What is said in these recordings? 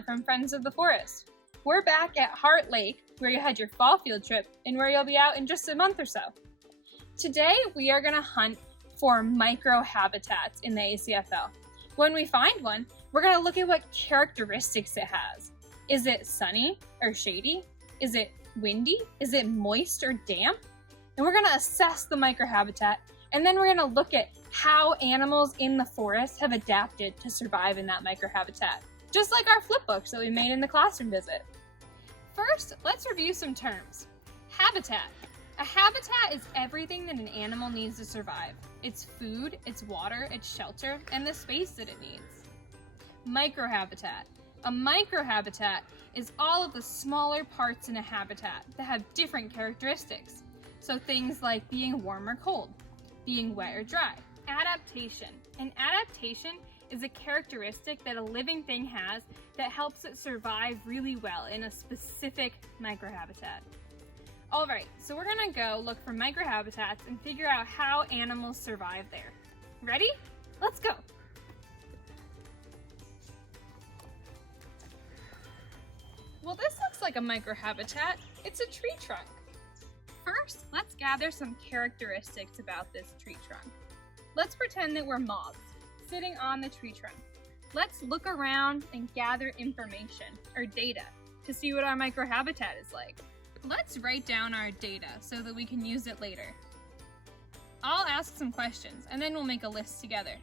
Hannah from Friends of the Forest. We're back at Heart Lake, where you had your fall field trip and where you'll be out in just a month or so. Today, we are going to hunt for microhabitats in the ACFL. When we find one, we're going to look at what characteristics it has. Is it sunny or shady? Is it windy? Is it moist or damp? And we're going to assess the microhabitat, and then we're going to look at how animals in the forest have adapted to survive in that microhabitat, just like our flip books that we made in the classroom visit. First, let's review some terms. Habitat. A habitat is everything that an animal needs to survive. It's food, it's water, it's shelter, and the space that it needs. Microhabitat. A microhabitat is all of the smaller parts in a habitat that have different characteristics. So things like being warm or cold, being wet or dry. Adaptation. An adaptation is a characteristic that a living thing has that helps it survive really well in a specific microhabitat. Alright, so we're gonna go look for microhabitats and figure out how animals survive there. Ready? Let's go! Well, this looks like a microhabitat. It's a tree trunk. First, let's gather some characteristics about this tree trunk. Let's pretend that we're moths, sitting on the tree trunk. Let's look around and gather information, or data, to see what our microhabitat is like. Let's write down our data so that we can use it later. I'll ask some questions, and then we'll make a list together.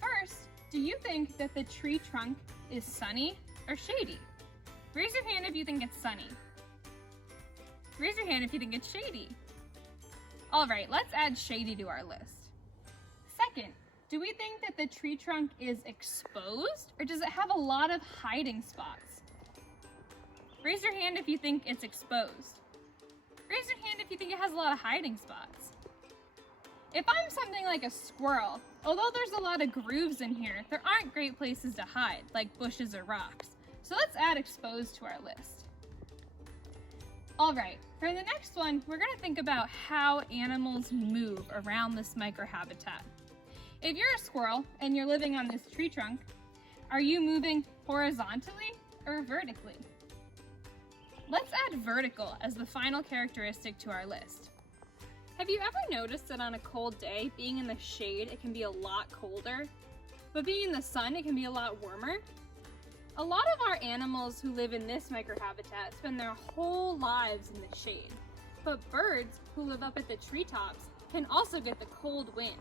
First, do you think that the tree trunk is sunny or shady? Raise your hand if you think it's sunny. Raise your hand if you think it's shady. Alright, let's add shady to our list. Second, do we think that the tree trunk is exposed, or does it have a lot of hiding spots? Raise your hand if you think it's exposed. Raise your hand if you think it has a lot of hiding spots. If I'm something like a squirrel, although there's a lot of grooves in here, there aren't great places to hide, like bushes or rocks. So let's add exposed to our list. Alright, for the next one, we're going to think about how animals move around this microhabitat. If you're a squirrel and you're living on this tree trunk, are you moving horizontally or vertically? Let's add vertical as the final characteristic to our list. Have you ever noticed that on a cold day, being in the shade, it can be a lot colder, but being in the sun, it can be a lot warmer? A lot of our animals who live in this microhabitat spend their whole lives in the shade, but birds who live up at the treetops can also get the cold wind.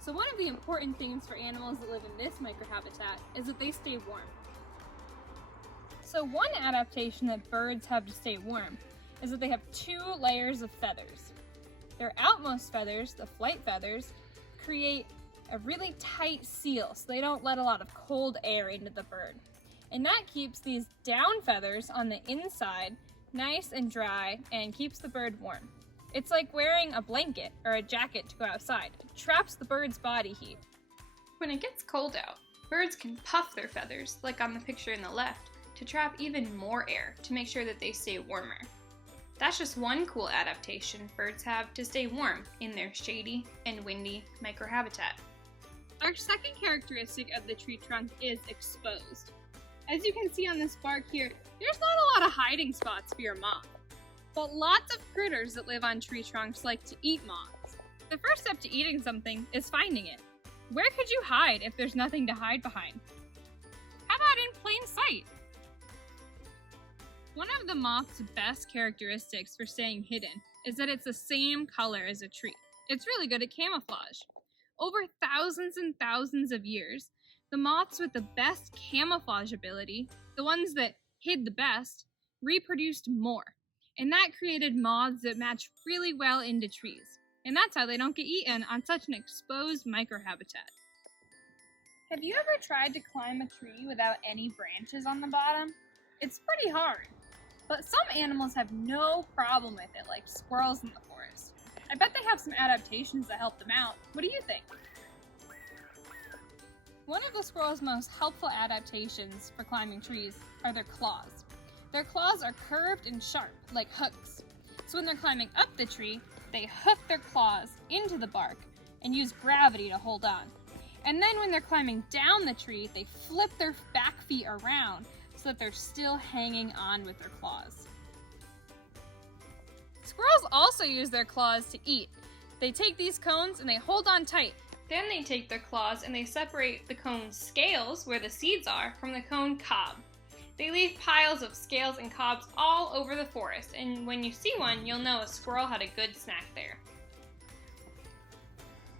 So one of the important things for animals that live in this microhabitat is that they stay warm. So one adaptation that birds have to stay warm is that they have 2 layers of feathers. Their outmost feathers, the flight feathers, create a really tight seal so they don't let a lot of cold air into the bird. And that keeps these down feathers on the inside nice and dry and keeps the bird warm. It's like wearing a blanket or a jacket to go outside. It traps the bird's body heat. When it gets cold out, birds can puff their feathers, like on the picture in the left, to trap even more air to make sure that they stay warmer. That's just one cool adaptation birds have to stay warm in their shady and windy microhabitat. Our second characteristic of the tree trunk is exposed. As you can see on this bark here, there's not a lot of hiding spots for your moth. But lots of critters that live on tree trunks like to eat moths. The first step to eating something is finding it. Where could you hide if there's nothing to hide behind? How about in plain sight? One of the moth's best characteristics for staying hidden is that it's the same color as a tree. It's really good at camouflage. Over thousands and thousands of years, the moths with the best camouflage ability, the ones that hid the best, reproduced more. And that created moths that match really well into trees. And that's how they don't get eaten on such an exposed microhabitat. Have you ever tried to climb a tree without any branches on the bottom? It's pretty hard. But some animals have no problem with it, like squirrels in the forest. I bet they have some adaptations that help them out. What do you think? One of the squirrel's most helpful adaptations for climbing trees are their claws. Their claws are curved and sharp, like hooks. So when they're climbing up the tree, they hook their claws into the bark and use gravity to hold on. And then when they're climbing down the tree, they flip their back feet around so that they're still hanging on with their claws. Squirrels also use their claws to eat. They take these cones and they hold on tight. Then they take their claws and they separate the cone scales, where the seeds are, from the cone cob. They leave piles of scales and cobs all over the forest, and when you see one, you'll know a squirrel had a good snack there.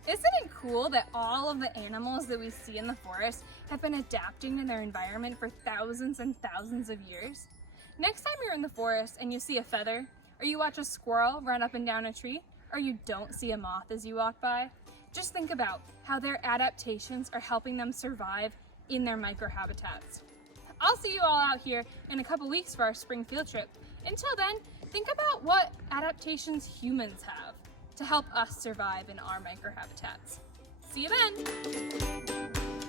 Isn't it cool that all of the animals that we see in the forest have been adapting to their environment for thousands and thousands of years? Next time you're in the forest and you see a feather, or you watch a squirrel run up and down a tree, or you don't see a moth as you walk by, just think about how their adaptations are helping them survive in their microhabitats. I'll see you all out here in a couple weeks for our spring field trip. Until then, think about what adaptations humans have to help us survive in our microhabitats. See you then!